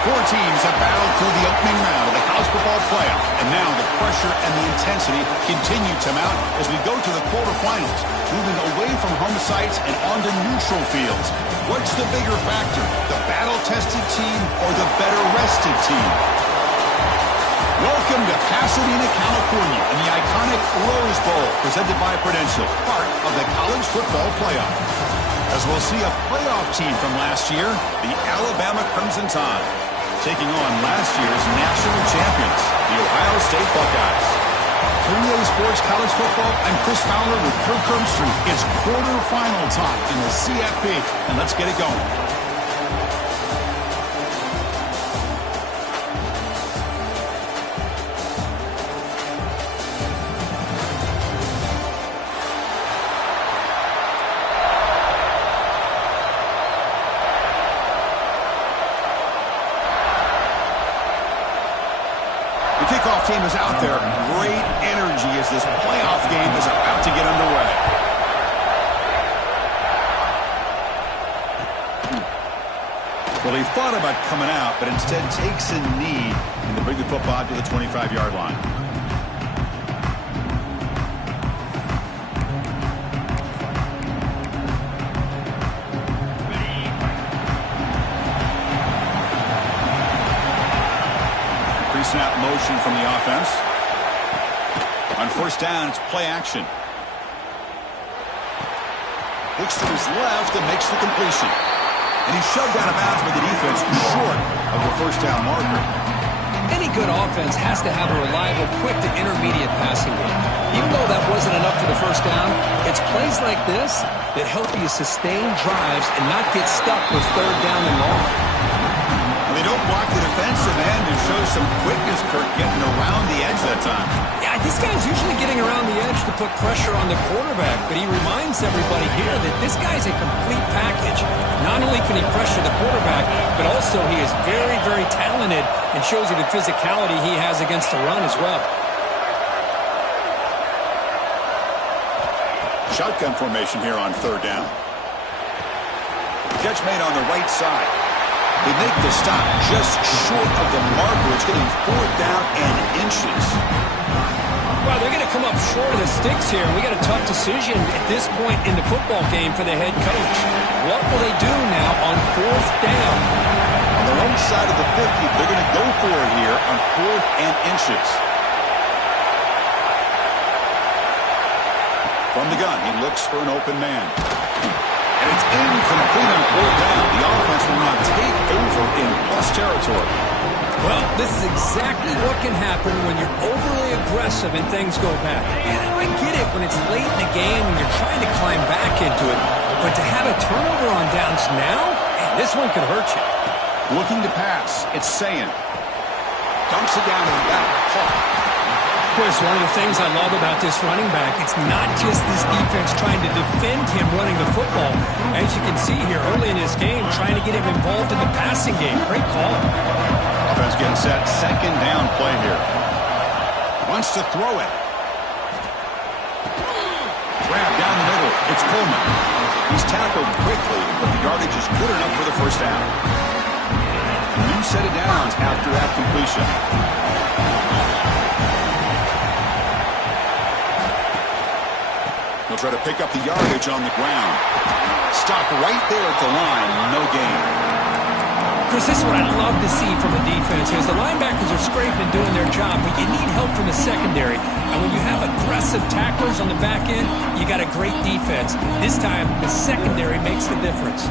Four teams have battled through the opening round of the college football playoff, and now the pressure and the intensity continue to mount as we go to the quarterfinals, moving away from home sites and onto neutral fields. What's the bigger factor, the battle-tested team or the better-rested team? Welcome to Pasadena, California, and the iconic Rose Bowl, presented by Prudential, part of the college football playoff. As we'll see a playoff team from last year, the Alabama Crimson Tide, taking on last year's national champions, the Ohio State Buckeyes. 3A Sports College Football, I'm Chris Fowler with Kirk Herbstreit. It's quarterfinal time in the CFP, and let's get it going. Kickoff team is out there. Great energy as this playoff game is about to get underway. Well, he thought about coming out, but instead takes a knee and to bring the football to the 25-yard line. Snap motion from the offense. On first down, it's play action. Looks to his left and makes the completion. And he's shoved out of bounds by the defense short of the first down marker. Any good offense has to have a reliable, quick to intermediate passing game. Even though that wasn't enough for the first down, it's plays like this that help you sustain drives and not get stuck with third down and long. They don't block the defensive end and show some quickness, Kirk, getting around the edge that time. Yeah, this guy's usually getting around the edge to put pressure on the quarterback, but he reminds everybody here that this guy's a complete package. Not only can he pressure the quarterback, but also he is very, very talented and shows you the physicality he has against the run as well. Shotgun formation here on third down. Catch made on the right side. They make the stop just short of the marker. It's getting fourth down and inches. Well, they're going to come up short of the sticks here. We got a tough decision at this point in the football game for the head coach. What will they do now on fourth down? On their own side of the 50, they're going to go for it here on fourth and inches. From the gun, he looks for an open man. And it's incomplete on fourth down. The offense will not take over in plus territory. Well, this is exactly what can happen when you're overly aggressive and things go bad. And I get it when it's late in the game and you're trying to climb back into it. But to have a turnover on downs now, man, this one could hurt you. Looking to pass, it's Sayin. Dumps it down to the back. Chris, one of the things I love about this running back, it's not just this defense trying to defend him running the football. As you can see here early in this game, trying to get him involved in the passing game. Great call. Offense getting set. Second down play here. Wants to throw it. Grab down the middle. It's Coleman. He's tackled quickly, but the yardage is good enough for the first down. New set of downs after that completion. He'll try to pick up the yardage on the ground. Stop right there at the line. No gain. Chris, this is what I'd love to see from the defense is the linebackers are scraping doing their job, but you need help from the secondary. And when you have aggressive tacklers on the back end, you got a great defense. This time, the secondary makes the difference.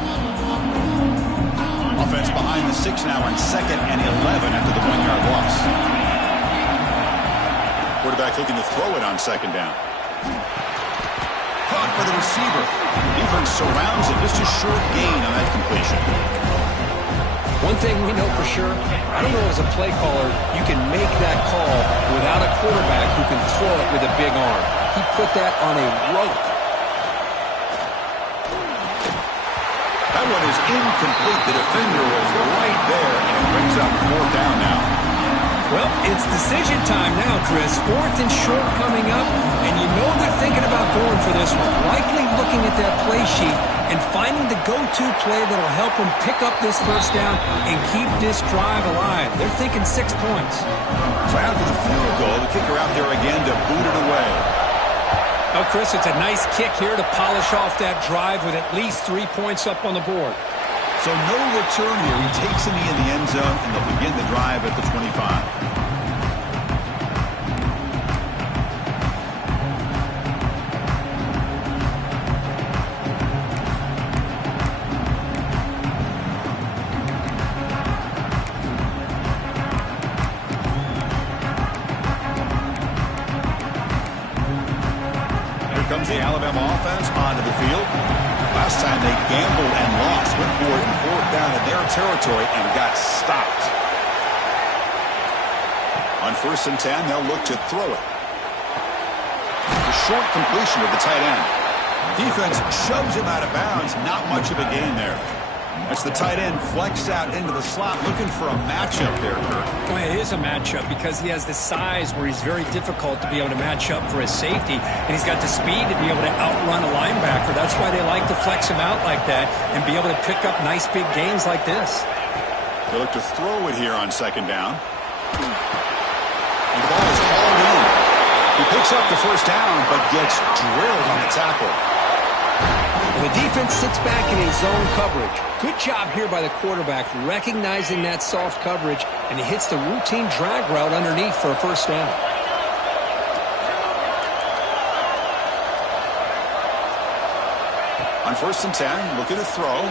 Offense behind the 6 now on second and 11 after the 1-yard loss. Quarterback looking to throw it on second down. Caught by the receiver. Defense surrounds it. Just a short gain on that completion. One thing we know for sure, I don't know as a play caller, you can make that call without a quarterback who can throw it with a big arm. He put that on a rope. That one is incomplete. The defender was right there, and it brings up fourth down now. Well, It's decision time now, Chris. 4th and short coming up, and you know they're thinking about going for this one. Likely looking at that play sheet and finding the go-to play that'll help them pick up this first down and keep this drive alive. They're thinking 6 points. So after the field goal, the kicker out there again to boot it away. Oh, Chris, it's a nice kick here to polish off that drive with at least 3 points up on the board. So no return here. He takes a knee in the end zone, and they'll begin the drive at the 25. Comes the Alabama offense onto the field. Last time they gambled and lost, went for it in 4th down in their territory and got stopped. On 1st and 10, they'll look to throw it. The short completion of the tight end. Defense shoves him out of bounds. Not much of a gain there. That's the tight end flexed out into the slot, looking for a matchup there, Kirk. Well, it is a matchup because he has the size where he's very difficult to be able to match up for his safety, and he's got the speed to be able to outrun a linebacker. That's why they like to flex him out like that and be able to pick up nice big gains like this. They look to throw it here on 2nd down. And the ball is hauled in. He picks up the first down, but gets drilled on the tackle. The defense sits back in a zone coverage. Good job here by the quarterback recognizing that soft coverage, and he hits the routine drag route underneath for a first down. On 1st and 10, looking to throw. Oh,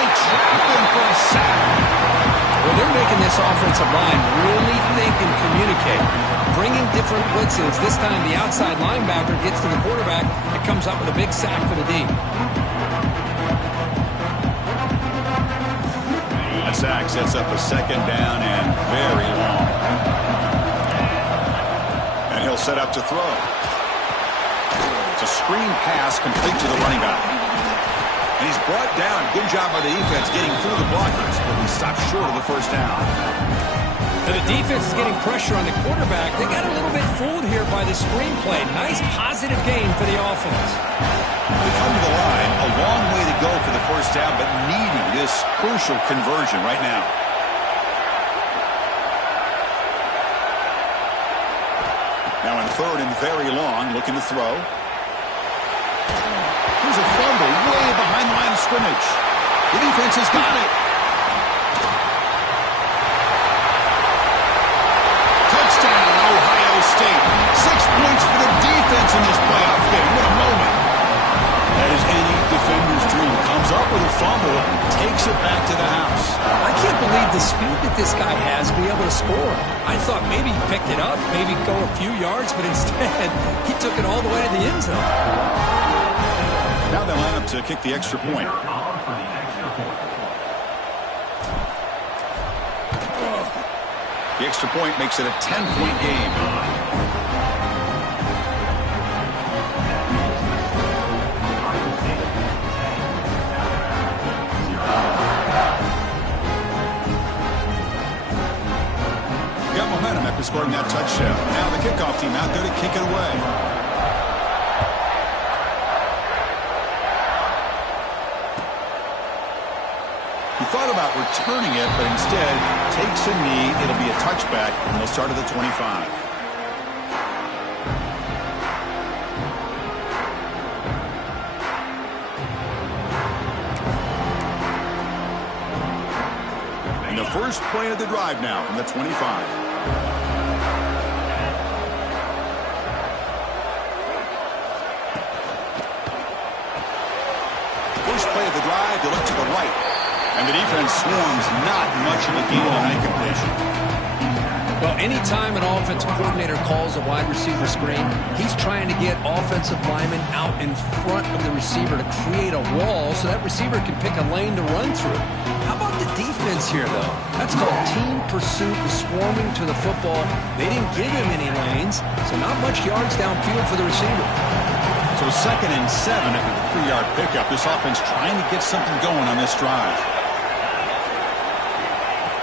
they trapped him for a sack. Well, they're making this offensive line really think and communicate. Bringing different blitzes. This time the outside linebacker gets to the quarterback and comes up with a big sack for the D. That sack sets up a 2nd down and very long. And he'll set up to throw. It's a screen pass complete to the running back. And he's brought down. Good job by the defense getting through the blockers, but he stopped short of the first down. Now the defense is getting pressure on the quarterback. They got a little bit fooled here by the screenplay. Nice positive gain for the offense. They come to the line, a long way to go for the first down, but needing this crucial conversion right now. Now in 3rd and very long, looking to throw. Here's a fumble way behind the line of scrimmage. The defense has got it. State. 6 points for the defense in this playoff game. What a moment. That is any defender's dream. Comes up with a fumble, takes it back to the house. I can't believe the speed that this guy has to be able to score. I thought maybe he picked it up, maybe go a few yards, but instead he took it all the way to the end zone. Now they line up to kick the extra point. The extra point makes it a 10-point game. Got momentum after scoring that touchdown. Now the kickoff team out there to kick it away. He thought about returning it, but instead takes a knee. It'll be a touchback, and they'll start at the 25. And the first play of the drive now from the 25. First play of the drive, they look to the right. And the defense swarms, not much of a gain on that completion. Well, anytime an offensive coordinator calls a wide receiver screen, he's trying to get offensive linemen out in front of the receiver to create a wall so that receiver can pick a lane to run through. How about the defense here, though? That's called team pursuit and swarming to the football. They didn't give him any lanes, so not much yards downfield for the receiver. So 2nd and 7 after the 3-yard pickup. This offense trying to get something going on this drive.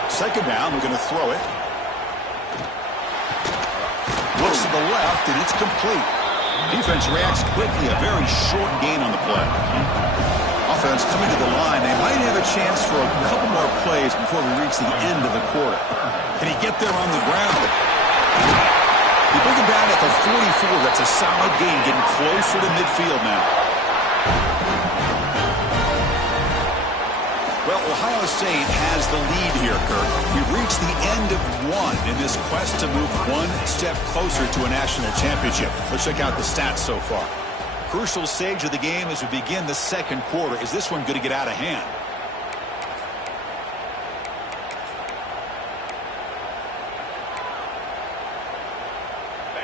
2nd down, we're going to throw it. Looks to the left, and it's complete. Defense reacts quickly. A very short gain on the play. Offense coming to the line. They might have a chance for a couple more plays before we reach the end of the quarter. Can he get there on the ground? You bring him down at the 44. That's a solid gain, getting closer to midfield now. Well, Ohio State has the lead here, Kirk. We've reached the end of one in this quest to move one step closer to a national championship. Let's check out the stats so far. Crucial stage of the game as we begin the second quarter. Is this one going to get out of hand?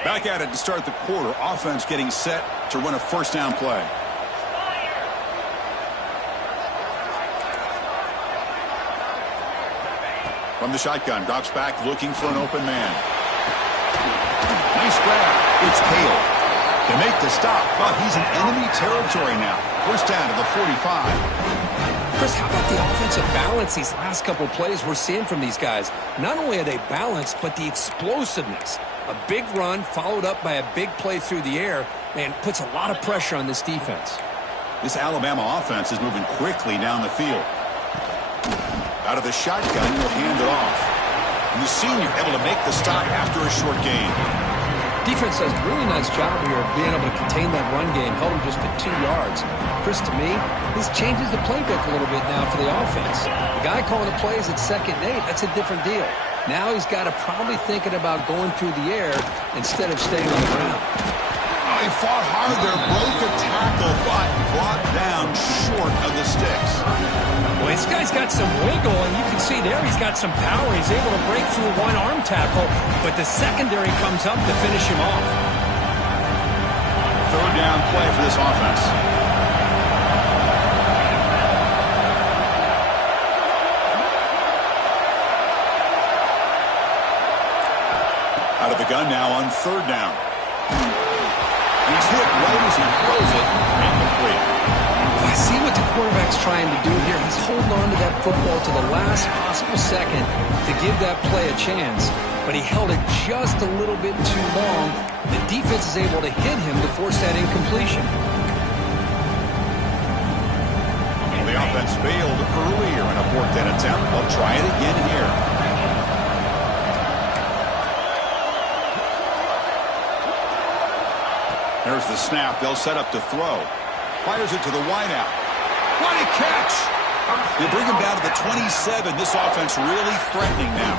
Back at it to start the quarter. Offense getting set to run a first down play. From the shotgun, drops back looking for an open man. Nice grab. It's Hale. To make the stop, but he's in enemy territory now. First down to the 45. Chris, how about the offensive balance these last couple plays we're seeing from these guys? Not only are they balanced, but the explosiveness. A big run followed up by a big play through the air, and puts a lot of pressure on this defense. This Alabama offense is moving quickly down the field. Out of the shotgun, he'll hand it off. And the senior able to make the stop after a short gain. Defense does a really nice job here of being able to contain that run game, held him just to 2 yards. Chris, to me, this changes the playbook a little bit now for the offense. The guy calling the plays at 2nd and 8, that's a different deal. Now he's got to probably thinking about going through the air instead of staying on the ground. Oh, he fought hard there, broke a tackle, but brought down short of the sticks. Well, this guy's got some wiggle, and you can see there he's got some power. He's able to break through one arm tackle, but the secondary comes up to finish him off. Third down play for this offense. Out of the gun now on third down. He's hit right as he throws it. Incomplete. I see what the quarterback's trying to do here. He's holding on to that football to the last possible second to give that play a chance. But he held it just a little bit too long. The defense is able to hit him to force that incompletion. The offense failed earlier in a 4th down attempt. They'll try it again here. There's the snap. They'll set up to throw. Fires it to the wideout. What a catch! They bring him down to the 27. This offense really threatening now.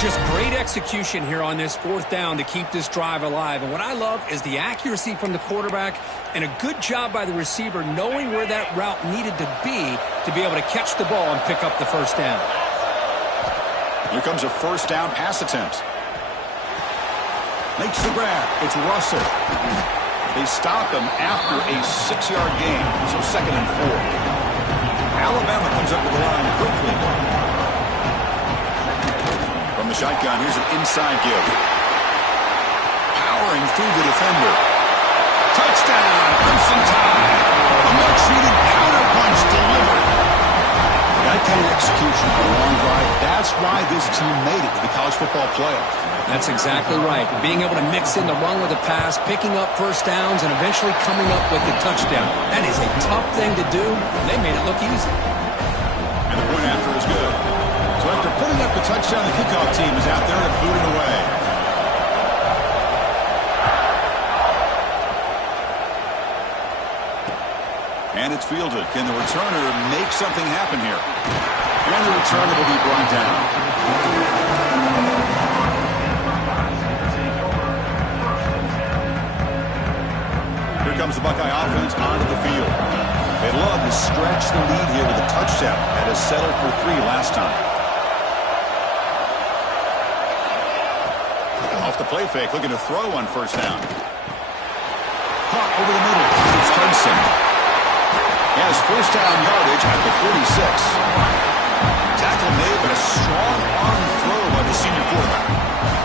Just great execution here on this 4th down to keep this drive alive. And what I love is the accuracy from the quarterback and a good job by the receiver knowing where that route needed to be able to catch the ball and pick up the first down. Here comes a first down pass attempt. Makes the grab. It's Russell. They stop him after a 6-yard gain, so 2nd and 4. Alabama comes up to the line quickly. From the shotgun, here's an inside give. Powering through the defender. Touchdown, Crimson Tide. A much-needed counterpunch delivered. That kind of execution for a long drive, that's why this team made it to the college football playoff. That's exactly right. Being able to mix in the run with the pass, picking up first downs, and eventually coming up with the touchdown. That is a tough thing to do. They made it look easy. And the point after is good. So after putting up the touchdown, the kickoff team is out there to boot it away. And it's fielded. Can the returner make something happen here? And the returner will be brought down. Here comes the Buckeye offense onto the field. They love to stretch the lead here with a touchdown. That has settled for 3 last time. Off the play fake, looking to throw on first down. Caught over the middle. It's Hudson. He has first down yardage at the 46. Tackle made, but a strong arm throw by the senior quarterback.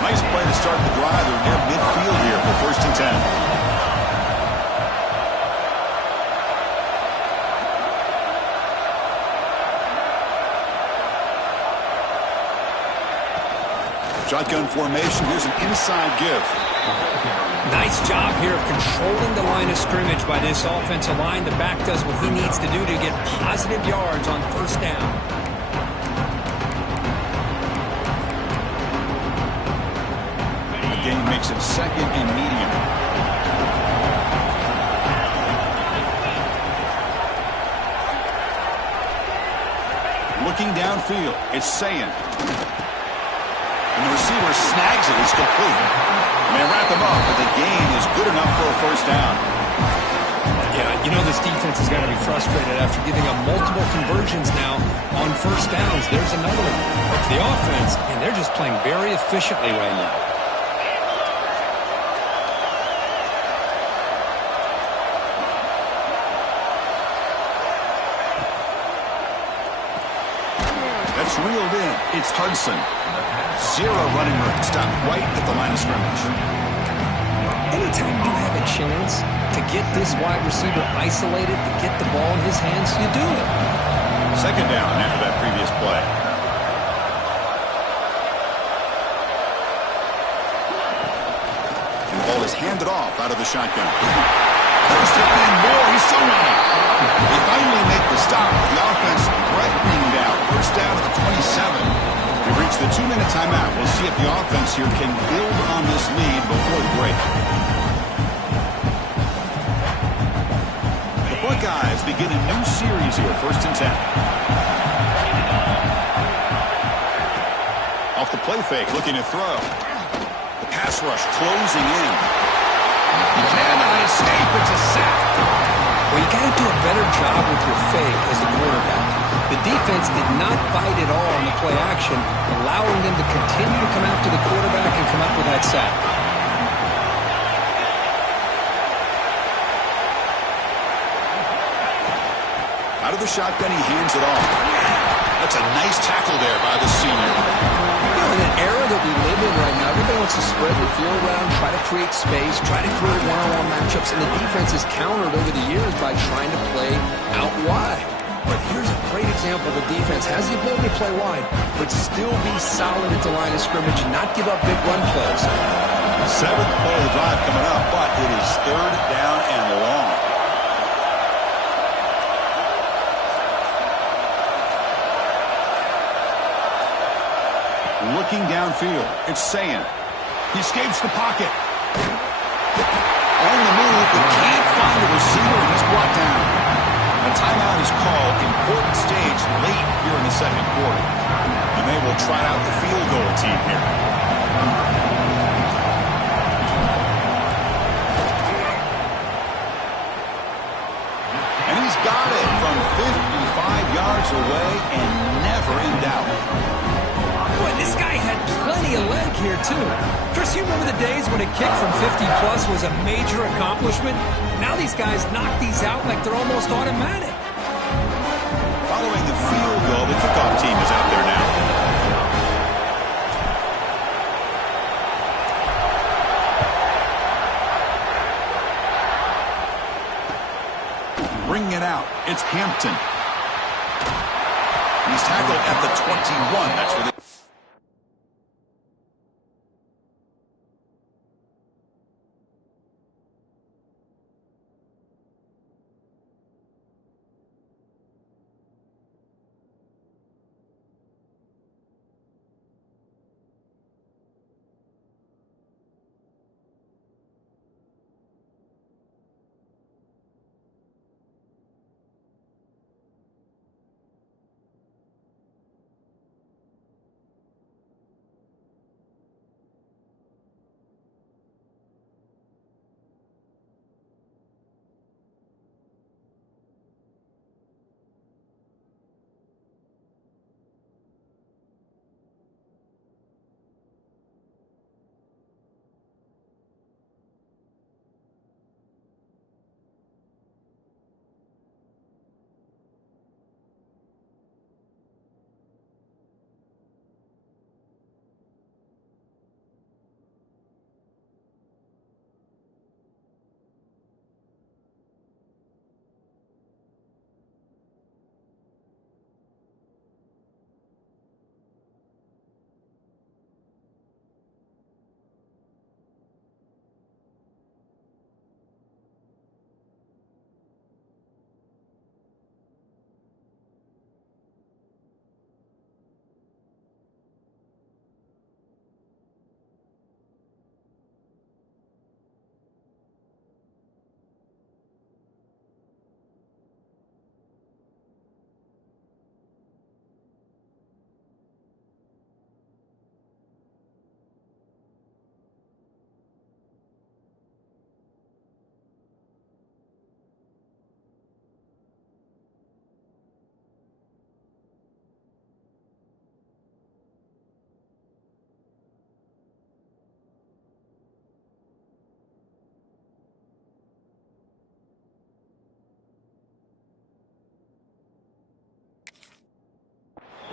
Nice play to start the drive. They're near midfield here for 1st and 10. Shotgun formation. Here's an inside give. Nice job here of controlling the line of scrimmage by this offensive line. The back does what he needs to do to get positive yards on first down. The game makes it second and medium. Looking downfield, it's Sayin. And the receiver snags it. It's complete. And they wrap him up, but the gain is good enough for a first down. Yeah, you know this defense has got to be frustrated after giving up multiple conversions now on first downs. There's another one. But to the offense, and they're just playing very efficiently right now. That's reeled in. It's Hudson. Zero running room. Stopped right at the line of scrimmage. Anytime you have a chance to get this wide receiver isolated, to get the ball in his hands, you do it. Second down after that previous play. And the ball is handed off out of the shotgun. First hit and more. He's still running. They finally make the stop. The offense threatening down. First down at the 27. We've reached the 2-minute timeout. We'll see if the offense here can build on this lead before the break. The Buckeyes begin a new series here. First and 10. Off the play fake, looking to throw. The pass rush closing in. He cannot escape. It's a sack. Well, you got to do a better job with your fake as the quarterback. The defense did not bite at all on the play action, allowing them to continue to come after the quarterback and come up with that sack. Out of the shotgun, he hands it off. That's a nice tackle there by the senior. In an era that we live in right now, everybody wants to spread the field around, try to create space, try to create one-on-one matchups, and the defense has countered over the years by trying to play out wide. But here's a great example. The defense has the ability to play wide, but still be solid at the line of scrimmage and not give up big run plays. Seventh play of the drive coming up, but it is third down and long. Looking downfield, it's Sayin. He escapes the pocket. On the move, but can't find the receiver, and he's brought down. A timeout is called. Important stage late here in the second quarter. And they will try out the field goal team here. And he's got it from 55 yards away and never in doubt. Boy, this guy had plenty of leg here, too. Chris, you remember the days when a kick from 50-plus was a major accomplishment? Now these guys knock these out like they're almost automatic. Following the field goal, the kickoff team is out there now. Bringing it out, it's Hampton. He's tackled at the 21. That's where the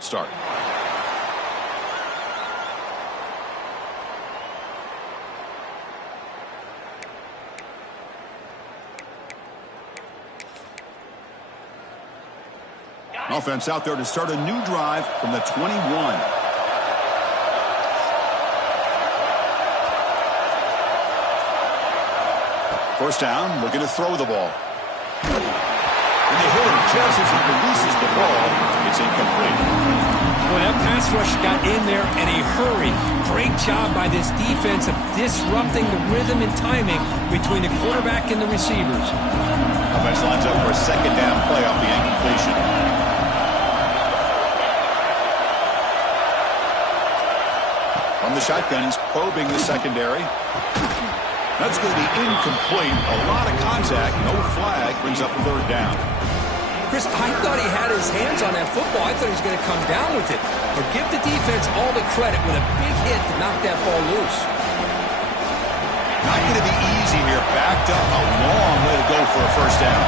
start. Offense out there to start a new drive from the 21. First down, looking to throw the ball. And they hit him just as he releases the ball. It's incomplete. Well, that pass rush got in there in a hurry. Great job by this defense of disrupting the rhythm and timing between the quarterback and the receivers. Offense lines up for a second down play off the incompletion. From the shotgun, he's probing the secondary. That's going to be incomplete. A lot of contact. No flag. Brings up third down. Chris, I thought he had his hands on that football. I thought he was going to come down with it. But give the defense all the credit with a big hit to knock that ball loose. Not going to be easy here. Backed up. A long way to go for a first down.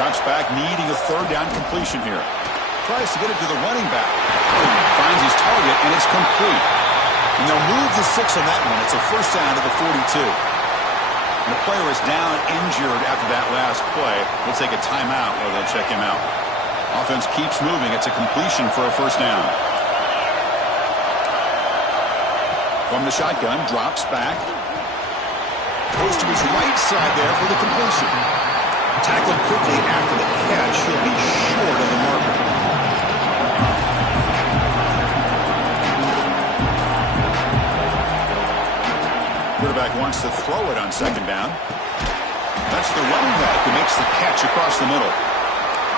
Drops back, needing a third down completion here. Tries to get it to the running back. Finds his target, and it's complete. And they'll move the 6 on that one. It's a first down to the 42. And the player is down injured after that last play. We'll take a timeout while they'll check him out. Offense keeps moving. It's a completion for a first down. From the shotgun, drops back. Goes to his right side there for the completion. Tackled quickly after the catch. He'll be short of the marker. Quarterback wants to throw it on second down. That's the running back who makes the catch across the middle.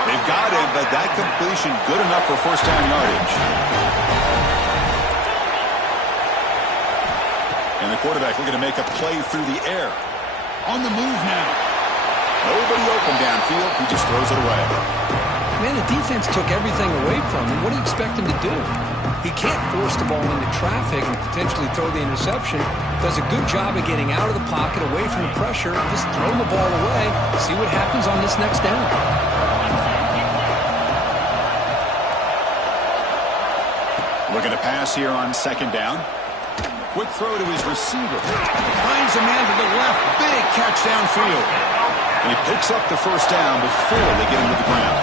They've got him, but that completion good enough for first down yardage. And the quarterback looking to make a play through the air. On the move now. Nobody open downfield. He just throws it away. Man, the defense took everything away from him. What do you expect him to do? He can't force the ball into traffic and potentially throw the interception. Does a good job of getting out of the pocket, away from the pressure, just throwing the ball away. See what happens on this next down. Looking to pass here on second down. Quick throw to his receiver. Finds a man to the left. Big catch downfield. And he picks up the first down before they get him to the ground.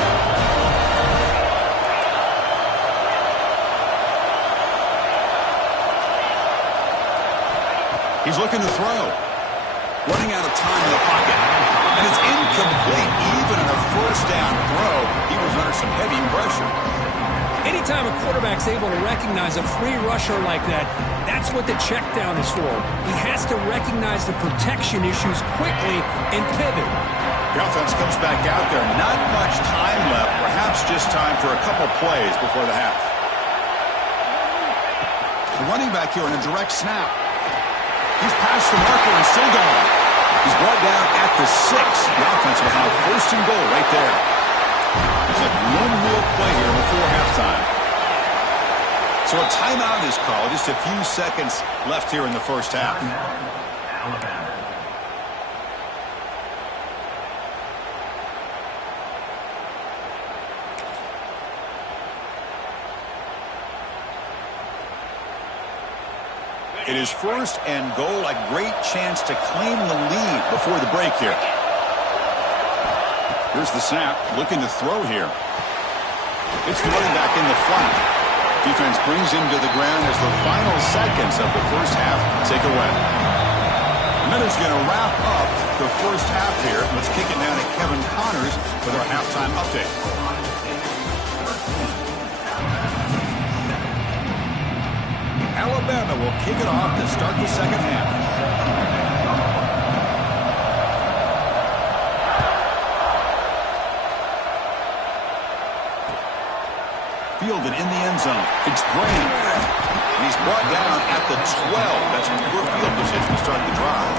He's looking to throw. Running out of time in the pocket. And it's incomplete. Even on a first down throw, he was under some heavy pressure. Anytime a quarterback's able to recognize a free rusher like that, that's what the check down is for. He has to recognize the protection issues quickly and pivot. The offense comes back out there. Not much time left. Perhaps just time for a couple plays before the half. The running back here in a direct snap. He's past the marker and still going. He's brought down at the 6. The offense will have first and goal right there. There's like one real play here before halftime. So a timeout is called. Just a few seconds left here in the first half. It is first and goal. A great chance to claim the lead before the break here. Here's the snap. Looking to throw here. It's the running back in the flat. Defense brings him to the ground as the final seconds of the first half take away. And that is going to wrap up the first half here. Let's kick it down to Kevin Connors with our halftime update. Alabama will kick it off to start the second half. Fielded in the end zone. It's Graham. And he's brought down at the 12. That's poor field position to start the drive.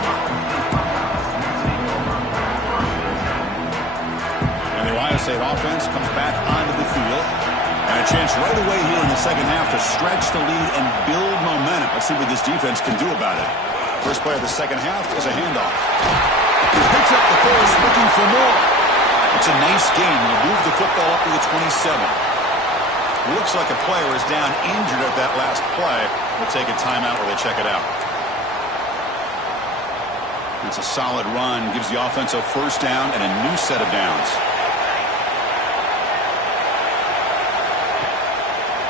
And the Ohio State offense comes back onto the field. And a chance right away here in the second half to stretch the lead and build momentum. Let's see what this defense can do about it. First play of the second half is a handoff. He picks up the first, looking for more. It's a nice gain. We'll move the football up to the 27. Looks like a player is down injured at that last play. We'll take a timeout while they check it out. It's a solid run. Gives the offense a first down and a new set of downs.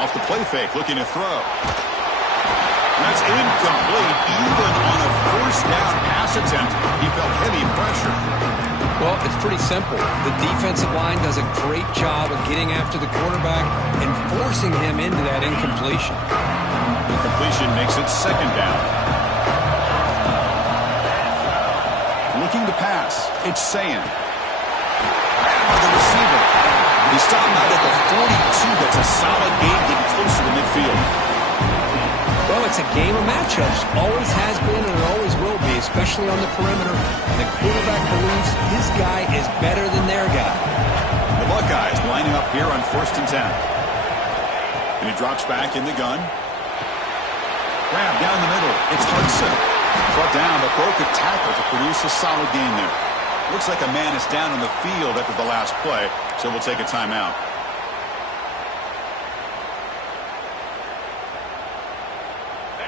Off the play fake, looking to throw. That's incomplete. Even on a first down pass attempt, he felt heavy pressure. Well, it's pretty simple. The defensive line does a great job of getting after the quarterback and forcing him into that incompletion. The completion makes it second down. Looking to pass. It's Sayan. By the receiver. He stopped out at the 42. That's a solid gain, getting closer to midfield. Well, it's a game of matchups. Always has been and it always will be, especially on the perimeter. And the quarterback believes his guy is better than their guy. The Buckeyes lining up here on 1st and 10. And he drops back in the gun. Grab down the middle. It's Hudson. Brought down, but broke a tackle to produce a solid gain there. Looks like a man is down on the field after the last play, so we'll take a timeout.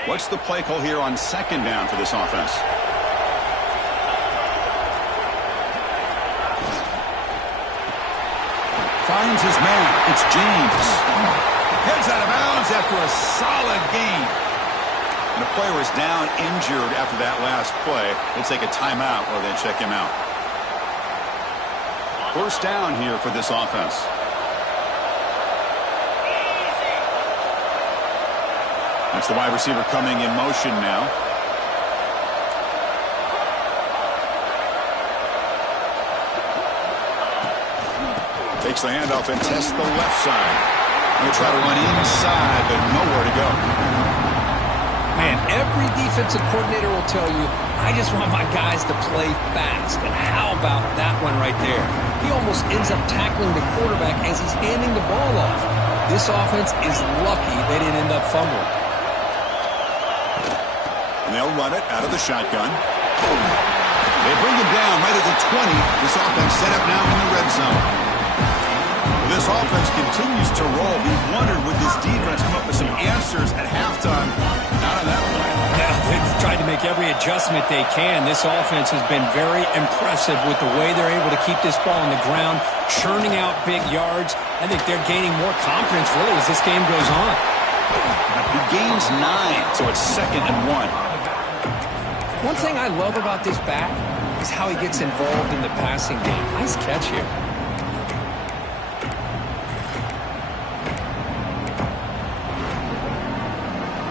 What's the play call here on second down for this offense? Finds his man. It's James. Heads out of bounds after a solid gain. And the player is down injured after that last play. We'll take a timeout while they check him out. First down here for this offense. That's the wide receiver coming in motion now. Takes the handoff and tests the left side. Going to try to run inside, but nowhere to go. Man, every defensive coordinator will tell you, I just want my guys to play fast. And how about that one right there? He almost ends up tackling the quarterback as he's handing the ball off. This offense is lucky they didn't end up fumbling. And they'll run it out of the shotgun. They bring him down right at the 20. This offense set up now in the red zone. This offense continues to roll. We wondered, would this defense come up with some answers at halftime? Not on that play. Yeah, they've tried to make every adjustment they can. This offense has been very impressive with the way they're able to keep this ball on the ground, churning out big yards. I think they're gaining more confidence, really, as this game goes on. He gains 9, so it's 2nd and 1. One thing I love about this back is how he gets involved in the passing game. Nice catch here.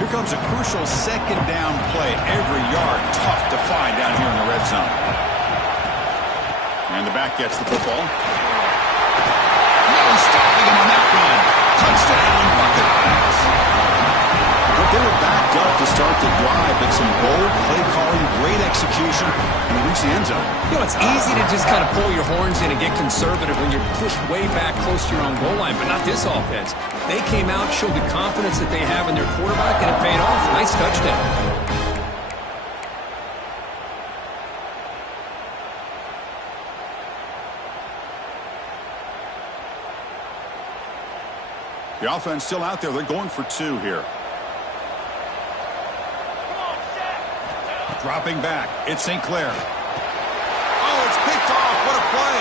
Here comes a crucial second down play. Every yard tough to find down here in the red zone. And the back gets the football. No stopping him on that run. Touchdown, Buckeyes. But they were backed up to start the drive, but some bold play calling, great execution, and they reach the end zone. You know, it's easy to just kind of pull your horns in and get conservative when you're pushed way back close to your own goal line, but not this offense. They came out, showed the confidence that they have in their quarterback, and it paid off. Nice touchdown. The offense still out there. They're going for 2 here. Dropping back. It's St. Clair. Oh, it's picked off. What a play.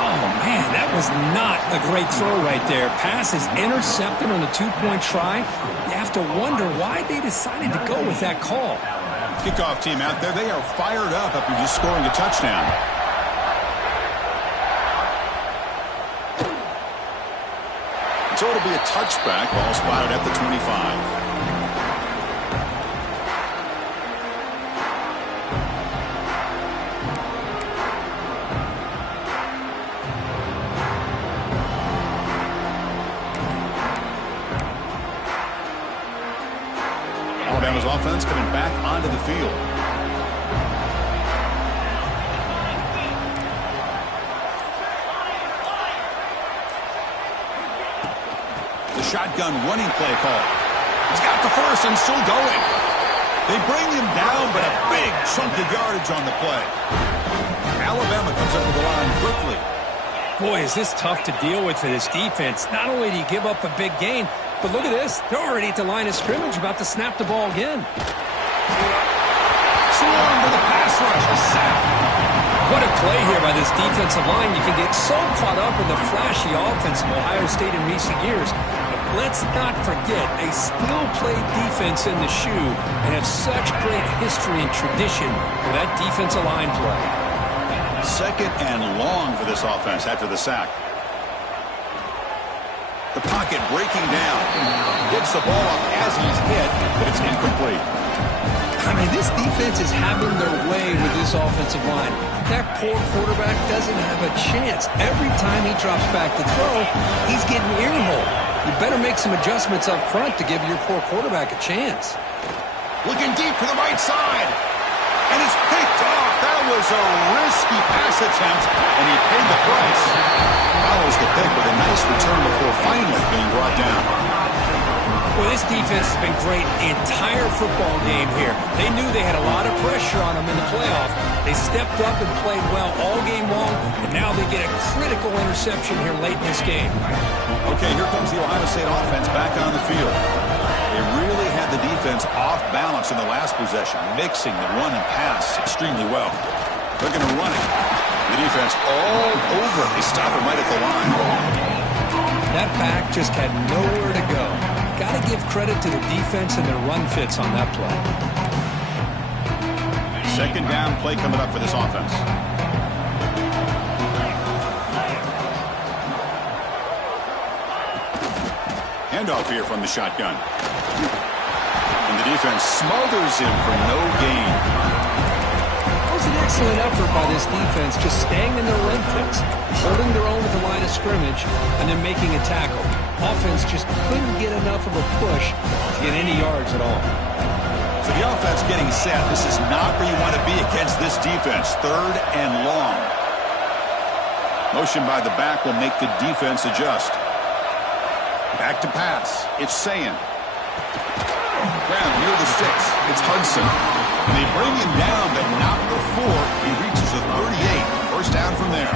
Oh, man, that was not a great throw right there. Pass is intercepted on the 2-point try. You have to wonder why they decided to go with that call. Kickoff team out there. They are fired up after just scoring a touchdown. So it'll be a touchback. Ball spotted at the 25. Alabama's offense coming back onto the field. The shotgun running play call. He's got the first and still going. They bring him down, but a big chunk of yardage on the play. Alabama comes up with the line quickly. Boy, is this tough to deal with for this defense. Not only do you give up a big gain, but look at this. They're already at the line of scrimmage, about to snap the ball again. Swarm with a pass rush, a sack. What a play here by this defensive line. You can get so caught up in the flashy offense of Ohio State in recent years. But let's not forget, they still play defense in the shoe and have such great history and tradition with that defensive line play. Second and long for this offense after the sack. The pocket breaking down. Gets the ball up as he's hit, but it's incomplete. I mean, this defense is having their way with this offensive line. That poor quarterback doesn't have a chance. Every time he drops back to throw, he's getting earholed. You better make some adjustments up front to give your poor quarterback a chance. Looking deep to the right side. And it's picked off. That was a risky pass attempt, and he paid the price. Follows the pick with a nice return before finally being brought down. Well, this defense has been great the entire football game here. They knew they had a lot of pressure on them in the playoff. They stepped up and played well all game long, and now they get a critical interception here late in this game. Okay, here comes the Ohio State offense back on the field. They really had the defense off balance in the last possession, mixing the run and pass extremely well. They're going to run it. The defense all over it. They stop it right at the line. That back just had nowhere to go. Got to give credit to the defense and their run fits on that play. Second down play coming up for this offense. Handoff here from the shotgun. And the defense smothers him for no gain. That was an excellent effort by this defense, just staying in their run fits, holding their own at the line of scrimmage, and then making a tackle. Offense just couldn't get enough of a push to get any yards at all. So the offense getting set. This is not where you want to be against this defense. Third and long. Motion by the back will make the defense adjust. Back to pass. It's Sayin. Brown near the sticks. It's Hudson. And they bring him down, but not before he reaches the 38. First down from there.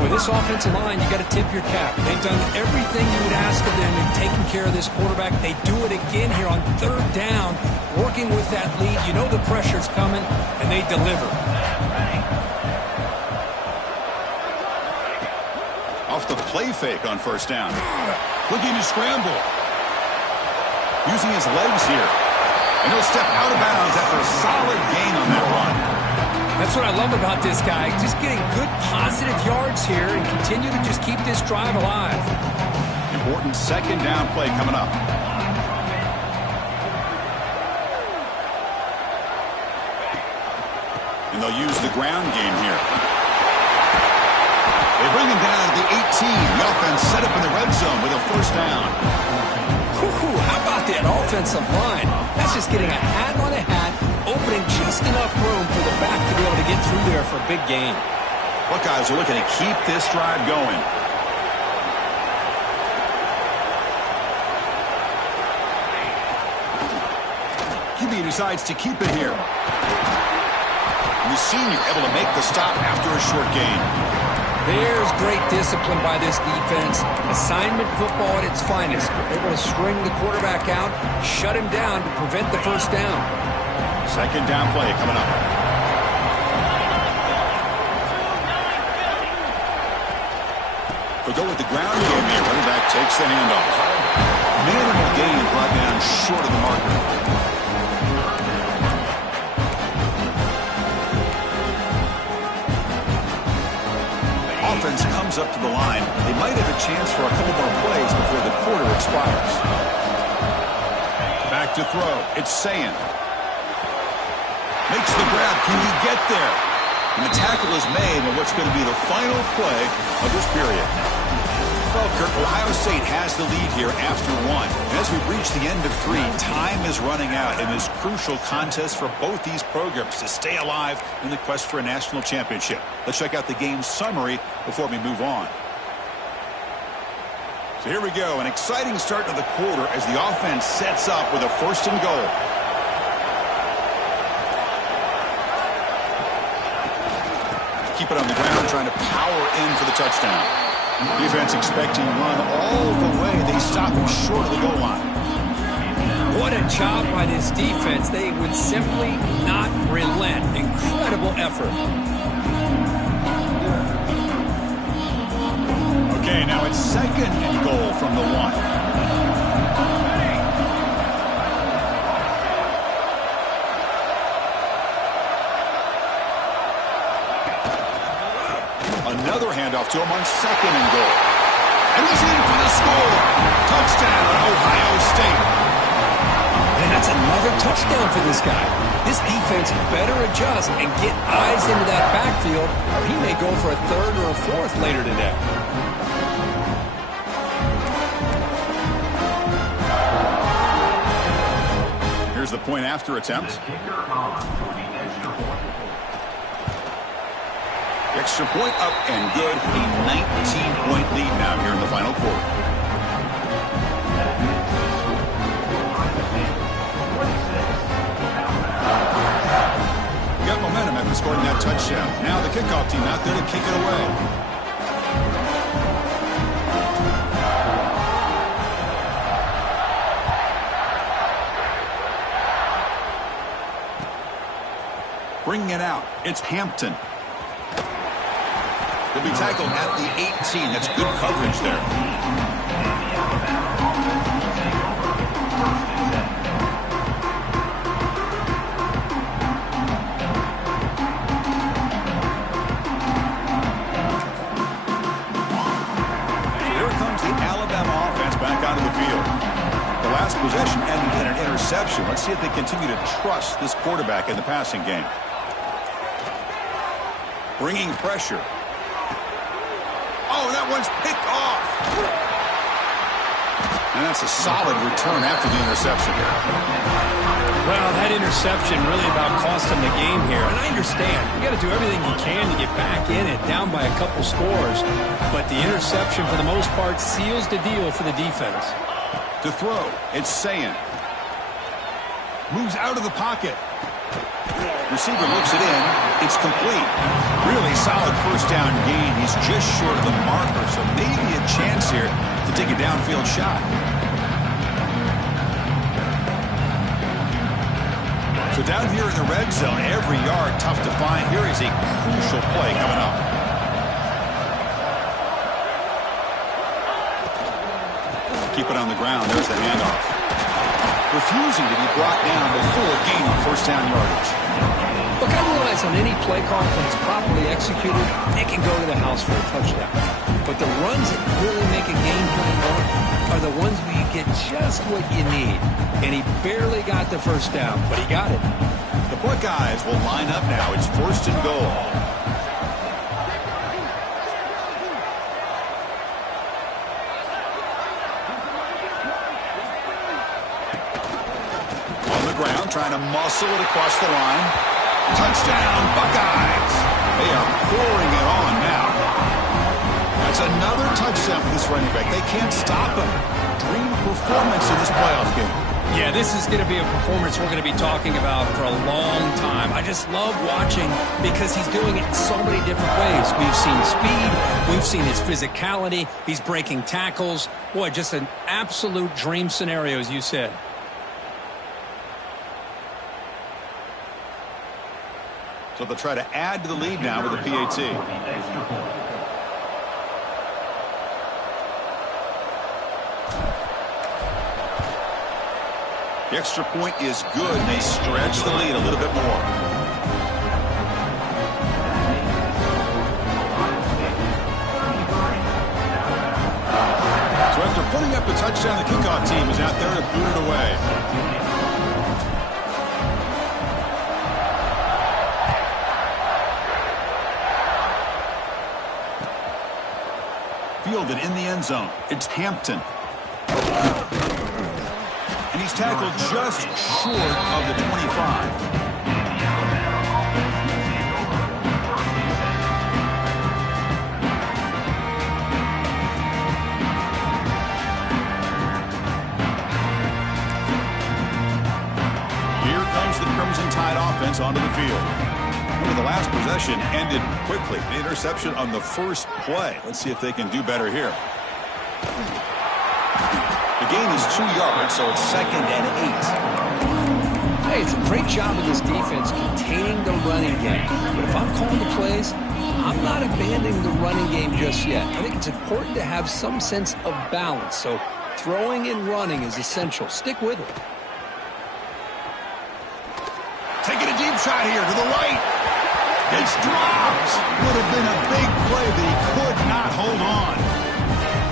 With this offensive line, you got to tip your cap. They've done everything you would ask of them in taking care of this quarterback. They do it again here on third down, working with that lead. You know the pressure's coming, and they deliver. Off the play fake on first down. Looking to scramble. Using his legs here. And he'll step out of bounds after a solid gain on that run. That's what I love about this guy. Just getting good positive yards here and continue to just keep this drive alive. Important second down play coming up. And they'll use the ground game here. They bring him down to the 18. The offense set up in the red zone with a first down. How about that offensive line? That's just getting a hat on a hat, opening just enough room for the back to be able to get through there for a big gain. Buckeyes are looking to keep this drive going. QB decides to keep it here. And the senior able to make the stop after a short gain. There's great discipline by this defense. Assignment football at its finest. They're able to string the quarterback out, shut him down to prevent the first down. Second down play coming up. They'll go with the ground game here. Running back takes the handoff. Minimal gain brought down short of the marker. Offense comes up to the line. They might have a chance for a couple more plays before the quarter expires. Back to throw. It's Sayin. Makes the grab. Can he get there? And the tackle is made on what's going to be the final play of this period. Well, Kirk, Ohio State has the lead here after one. And as we reach the end of three, time is running out in this crucial contest for both these programs to stay alive in the quest for a national championship. Let's check out the game summary before we move on. So here we go, an exciting start to the quarter as the offense sets up with a first and goal. Keep it on the ground, trying to power in for the touchdown. Defense expecting run all the way. They stop him short of the goal line. What a job by this defense. They would simply not relent. Incredible effort. Okay, now it's 2nd and goal from the 1. Another handoff to him on 2nd and goal. And he's in for the score. Touchdown, Ohio State. And that's another touchdown for this guy. This defense better adjust and get eyes into that backfield, or he may go for a 3rd or a 4th later today. Here's the point after attempt. Extra point up and good. A 19-point lead now here in the final quarter. Got momentum after scoring that touchdown. Now the kickoff team out there to kick it away. Bringing it out, it's Hampton. He'll be tackled at the 18. That's good coverage there. So here comes the Alabama offense back onto the field. The last possession ended in an interception. Let's see if they continue to trust this quarterback in the passing game. Bringing pressure. Oh, that one's picked off. And that's a solid return after the interception. Well, that interception really about cost him the game here. And I understand. You got to do everything you can to get back in it, down by a couple scores. But the interception, for the most part, seals the deal for the defense. To throw, it's Sayin. Moves out of the pocket. Receiver looks it in. It's complete. Really solid first down gain. He's just short of the marker, so maybe a chance here to take a downfield shot. So down here in the red zone, every yard tough to find. Here is a crucial play coming up. Keep it on the ground. There's the handoff. Refusing to be brought down before gaining first down yardage. Look, I realize on any play call, when it's properly executed, it can go to the house for a touchdown. But the runs that really make a game plan are the ones where you get just what you need. And he barely got the first down, but he got it. The Buckeyes will line up now. It's 1st and goal. Trying to muscle it across the line. Touchdown, Buckeyes. They are pouring it on now. That's another touchdown for this running back. They can't stop him. Dream performance in this playoff game. Yeah, this is going to be a performance we're going to be talking about for a long time. I just love watching because he's doing it in so many different ways. We've seen speed. We've seen his physicality. He's breaking tackles. Boy, just an absolute dream scenario, as you said. So they'll try to add to the lead now with a PAT. The extra point is good. They stretch the lead a little bit more. So after putting up a touchdown, the kickoff team is out there to boot it away. Fielded in the end zone. It's Hampton. And he's tackled just short of the 25. Here comes the Crimson Tide offense onto the field. But the last possession ended quickly. The interception on the first play. Let's see if they can do better here. The gain is 2 yards, so it's 2nd and 8. Hey, it's a great job of this defense containing the running game. But if I'm calling the plays, I'm not abandoning the running game just yet. I think it's important to have some sense of balance. So throwing and running is essential. Stick with it. Taking a deep shot here to the right. It's dropped. Would have been a big play, but he could not hold on.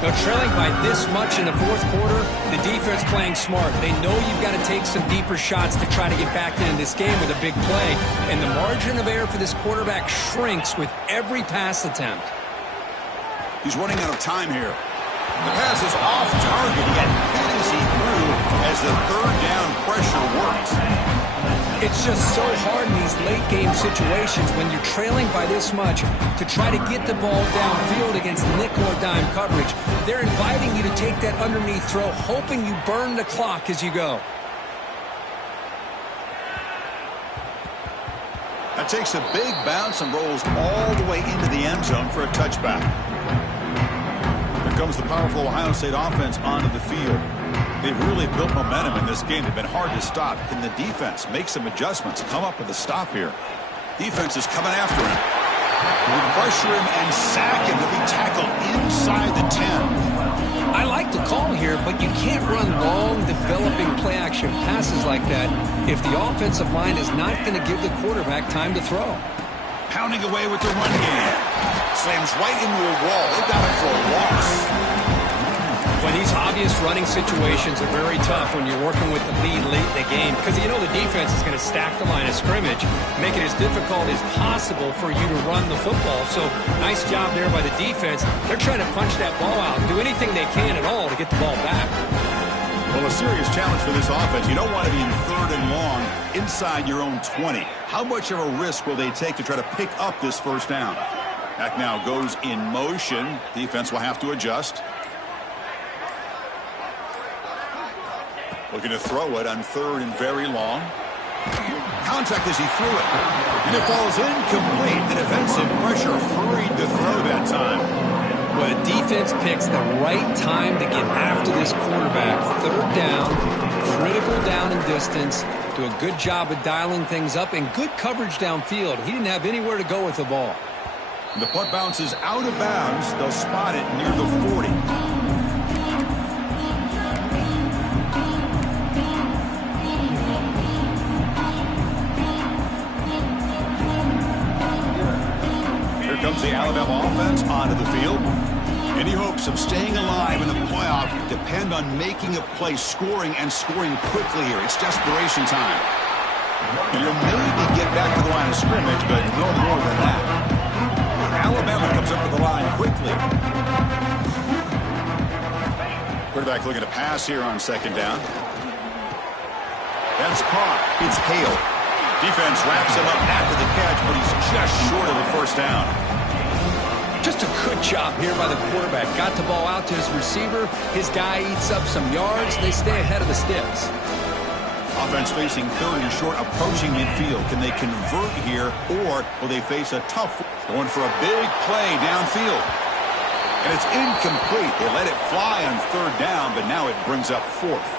Now, trailing by this much in the fourth quarter, the defense playing smart. They know you've got to take some deeper shots to try to get back into this game with a big play. And the margin of error for this quarterback shrinks with every pass attempt. He's running out of time here. The pass is off target. He got hit as he threw as the third down pressure works. It's just so hard in these late game situations when you're trailing by this much to try to get the ball downfield against nickel or dime coverage. They're inviting you to take that underneath throw, hoping you burn the clock as you go. That takes a big bounce and rolls all the way into the end zone for a touchback. Here comes the powerful Ohio State offense onto the field. They've really built momentum in this game. They've been hard to stop. Can the defense make some adjustments, come up with a stop here? Defense is coming after him. They pressure him and sack him. He'll be tackled inside the 10. I like the call here, but you can't run long, developing play-action passes like that if the offensive line is not going to give the quarterback time to throw. Pounding away with the run game. Slams right into a wall. They got him for a loss. Well, these obvious running situations are very tough when you're working with the lead late in the game because you know the defense is going to stack the line of scrimmage, make it as difficult as possible for you to run the football. So nice job there by the defense. They're trying to punch that ball out and do anything they can at all to get the ball back. Well, a serious challenge for this offense. You don't want to be in 3rd and long inside your own 20. How much of a risk will they take to try to pick up this first down? Back now goes in motion. Defense will have to adjust. Looking to throw it on 3rd and very long. Contact as he threw it. And it falls incomplete. The defensive pressure hurried to throw that time. Well, the defense picks the right time to get after this quarterback. 3rd down, critical down and distance. Do a good job of dialing things up and good coverage downfield. He didn't have anywhere to go with the ball. The punt bounces out of bounds. They'll spot it near the 40. Comes the Alabama offense onto the field. Any hopes of staying alive in the playoff depend on making a play, scoring and scoring quickly here. It's desperation time. You'll maybe get back to the line of scrimmage, but no more than that. Alabama comes up to the line quickly. Quarterback looking to pass here on 2nd down. That's caught. It's Hale. Defense wraps him up after the catch, but he's just short of the first down. Just a good job here by the quarterback. Got the ball out to his receiver. His guy eats up some yards. They stay ahead of the sticks. Offense facing 3rd and short, approaching midfield. Can they convert here, or will they face a tough going for a big play downfield? And it's incomplete. They let it fly on 3rd down, but now it brings up 4th.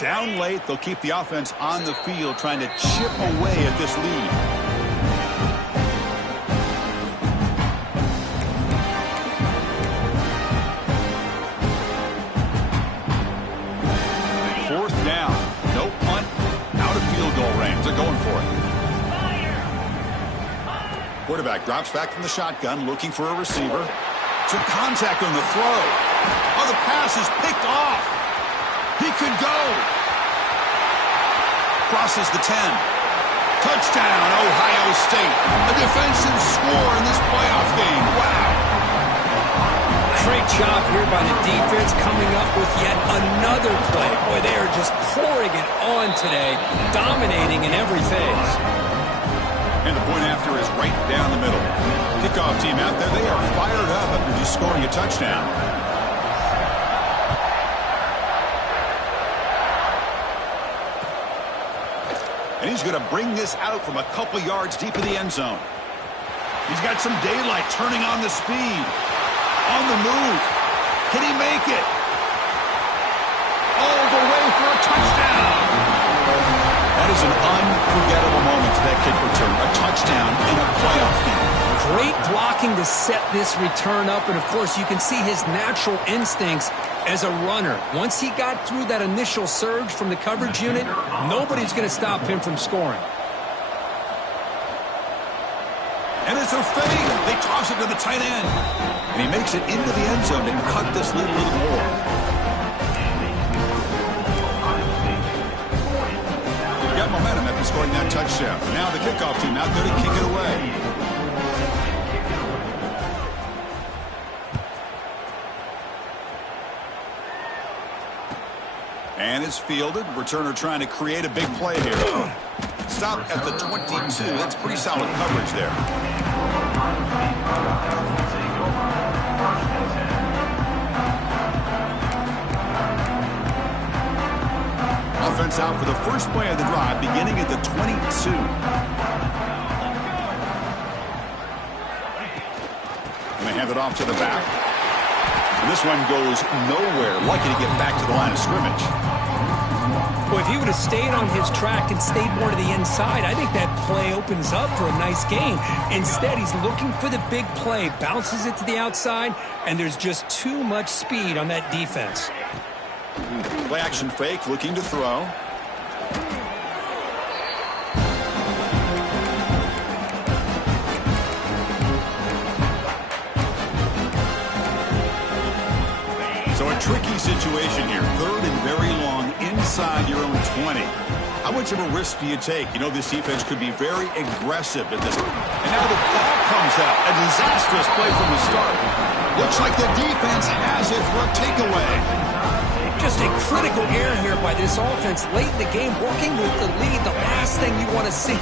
Down late, they'll keep the offense on the field trying to chip away at this lead. Fourth down. No punt. Out of field goal range. They're going for it. Quarterback drops back from the shotgun, looking for a receiver. Some contact on the throw. Oh, the pass is picked off. He could go. Crosses the 10. Touchdown, Ohio State. A defensive score in this playoff game. Wow. Great job here by the defense coming up with yet another play. Boy, they are just pouring it on today, dominating in every phase. And the point after is right down the middle. Kickoff team out there, they are fired up after just scoring a touchdown. And he's going to bring this out from a couple yards deep in the end zone. He's got some daylight, turning on the speed. On the move. Can he make it? All the way for a touchdown. That is an unforgettable moment for that kick return. A touchdown in a playoff game. Great blocking to set this return up. And, of course, you can see his natural instincts as a runner. Once he got through that initial surge from the coverage unit, nobody's going to stop him from scoring. And it's a fake. They toss it to the tight end. And he makes it into the end zone and cut this lead a little more. He got momentum after scoring that touchdown. Now the kickoff team out there to kick it away. And it's fielded. Returner trying to create a big play here. Stop at the 22. That's pretty solid coverage there. Offense out for the first play of the drive, beginning at the 22. And they hand it off to the back. And this one goes nowhere. Lucky to get back to the line of scrimmage. Well, if he would have stayed on his track and stayed more to the inside, I think that play opens up for a nice game. Instead, he's looking for the big play, bounces it to the outside, and there's just too much speed on that defense. Play action fake, looking to throw. So a tricky situation here. Third and very long inside your own 20. How much of a risk do you take? You know, this defense could be very aggressive at this. And now the ball comes out. A disastrous play from the start. Looks like the defense has it for a takeaway. Just a critical error here by this offense late in the game, working with the lead. The last thing you want to see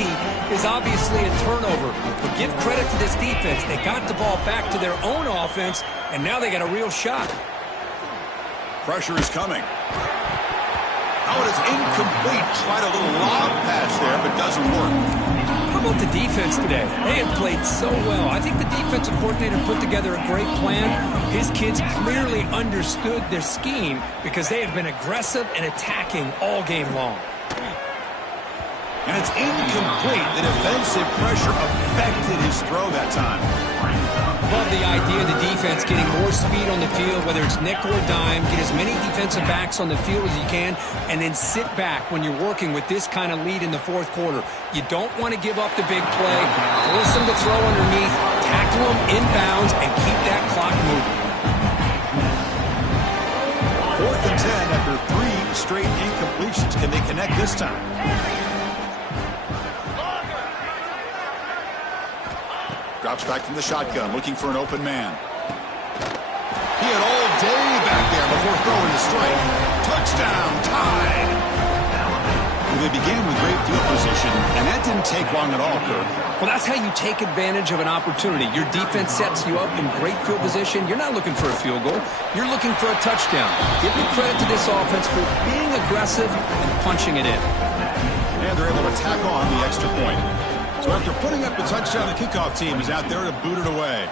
is obviously a turnover. But give credit to this defense. They got the ball back to their own offense, and now they got a real shot. Pressure is coming. Oh, it is incomplete. Tried a little lob pass there, but doesn't work. How about the defense today? They have played so well. I think the defensive coordinator put together a great plan. His kids clearly understood their scheme because they have been aggressive and attacking all game long. And it's incomplete. The defensive pressure affected his throw that time. Love the idea of the defense getting more speed on the field, whether it's nickel or dime, get as many defensive backs on the field as you can, and then sit back when you're working with this kind of lead in the fourth quarter. You don't want to give up the big play, force them to throw underneath, tackle them inbounds, and keep that clock moving. 4th and 10 after 3 straight incompletions. Can they connect this time? Drops back from the shotgun, looking for an open man. He had all day back there before throwing the strike. Touchdown, tied. Well, they began with great field position, and that didn't take long at all, Kurt. Well, that's how you take advantage of an opportunity. Your defense sets you up in great field position. You're not looking for a field goal. You're looking for a touchdown. Give me credit to this offense for being aggressive and punching it in. And they're able to tack on the extra point. So after putting up the touchdown, the kickoff team is out there to boot it away.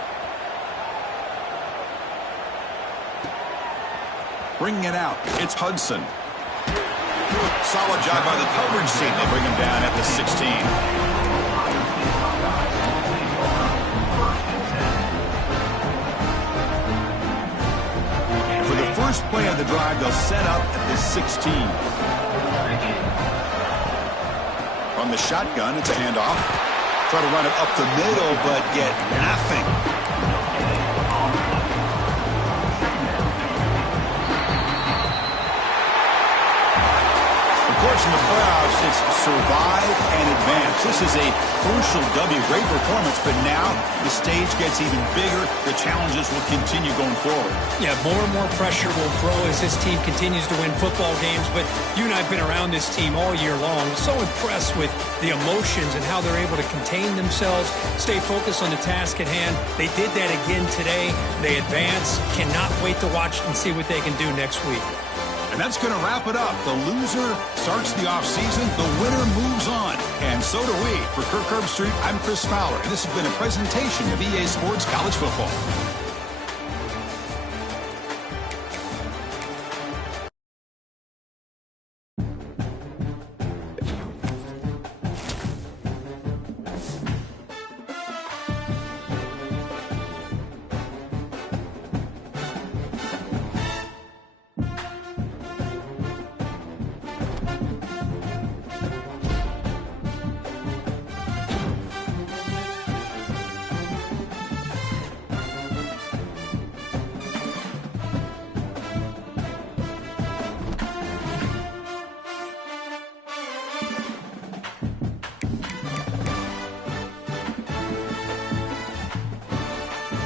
Bringing it out, it's Hudson. Solid job by the coverage team. They bring him down at the 16. And for the first play of the drive, they'll set up at the 16. From the shotgun, it's a handoff. Try to run it up the middle, but get nothing. Of course, in the playoffs, it's survive and advance. This is a crucial W. Great performance, but now the stage gets even bigger. The challenges will continue going forward. Yeah, more and more pressure will grow as this team continues to win football games, but you and I have been around this team all year long. So impressed with the emotions and how they're able to contain themselves, stay focused on the task at hand. They did that again today. They advance. Cannot wait to watch and see what they can do next week. And that's going to wrap it up. The loser starts the offseason. The winner moves on. And so do we. For Kirk Herbstreit, I'm Chris Fowler. And this has been a presentation of EA Sports College Football.